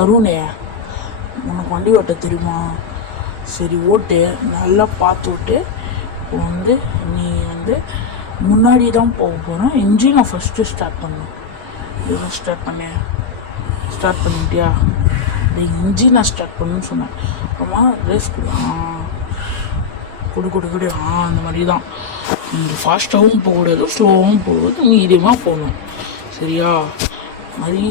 அருணே, உனக்கு வண்டி ஓட்ட தெரியுமா? சரி ஓட்டு, நல்லா பார்த்து ஓட்டு. இப்போ நீ முன்னாடி தான் போக போகிறேன். இன்ஜினை ஃபஸ்ட்டு ஸ்டார்ட் பண்ணணும். எதுவும் ஸ்டார்ட் பண்ணிட்டியா? இந்த இன்ஜினை ஸ்டார்ட் பண்ணணும்னு சொன்னேன். அப்புறமா ரேஸ் கொடு அந்த மாதிரி தான். நீங்கள் ஃபாஸ்ட்டாகவும் போகக்கூடாது, ஸ்லோவாகவும் போகக்கூடாது, மீடியமாக போகணும். சரியா? மாதிரி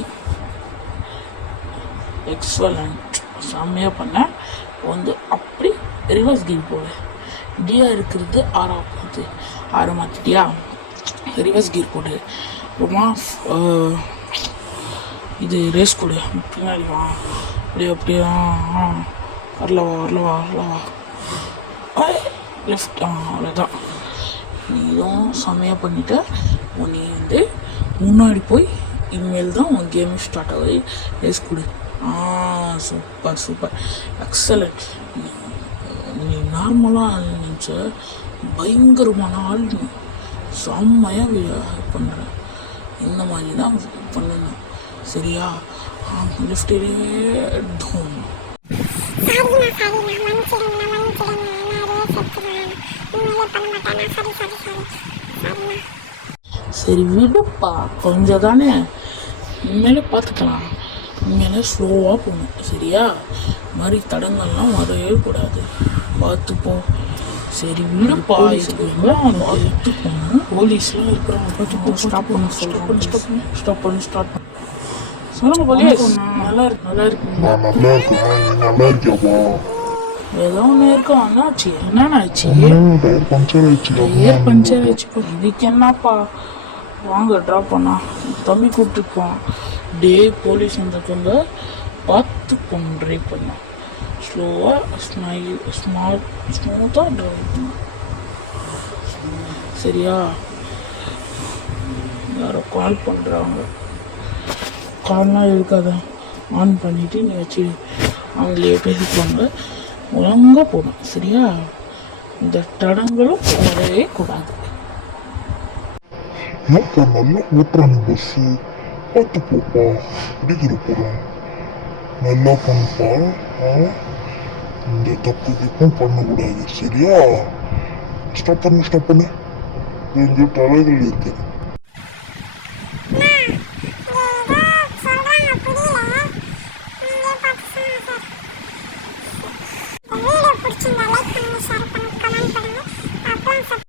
எக்ஸலண்ட், செம்மையாக பண்ணேன். இப்போ அப்படி ரிவர்ஸ் கீர் போடு. டியாக இருக்கிறது ஆறாக மாற்றிட்டியா? ரிவர்ஸ் கீர் போடு. அப்புறமா இது ரேஸ் கொடு. பின்னாடி வா, அப்படியே வரலவா லெஃப்ட். அவ்வளோதான். நீயும் செம்மையாக பண்ணிவிட்ட. நீ முன்னாடி போய் இனிமேல் தான் உன் கேம் ஸ்டார்ட் ஆகி ரேஸ் கொடு. Super excellent. நீ நார்மலாக நினச்ச பயங்கரமான ஆள். நீ செம்மையாக பண்ணுற. இந்த மாதிரி தான் பண்ணணும். சரியா? லெஃப்டிலே டவுன். சரி விடுப்பா, கொஞ்சம் தானே, இனிமேலே பார்த்துக்கலாம். இனிமேலே ஸ்லோவாக போகணும். சரியா? மாதிரி தடங்கள்லாம் வரவே கூடாது. பார்த்துப்போ. சரி விடுப்பா, பார்த்து போகணும். போலீஸ்லாம் இருக்கிறாங்க. பார்த்துப்போ. ஸ்டாப் பண்ணு. சொல்லுங்க போலீஸ். நல்லா இருக்கு. ஏதோ ஒன்று இருக்கும். என்னாச்சு? ஏர் பஞ்சர் ஆயிடுச்சு. இதுக்கு என்னப்பா? வாங்க ட்ராப் பண்ணா. தம்பி கூப்பிட்டுருப்போம். போலீஸ் பார்த்து போகணும். ட்ரை பண்ணோம். ஸ்லோவாக ஸ்மூத்தாக ட்ரைவ் பண்ணு. சரியா? யாரோ கால் பண்ணுறாங்க. கால்லாம் இருக்காத, ஆன் பண்ணிவிட்டு நீ வச்சு அவங்களே பேசிப்பாங்க. ஒழுங்காக போகணும். சரியா? இந்த தடங்களும் வரவே கூடாது. ஏன்ப்பா நல்லா ஓட்டுறானு பஸ்ஸு, பார்த்து போப்பா, இடிக்கிற போகிறோம். நல்லா பண்ணுப்பா. ஆ, இந்த தப்பு கிப்பும் பண்ணக்கூடாது. சரியா? ஸ்டாப் பண்ணு, ஸ்டாப் பண்ணு. எங்கேயோ தலைகள் இருக்கு.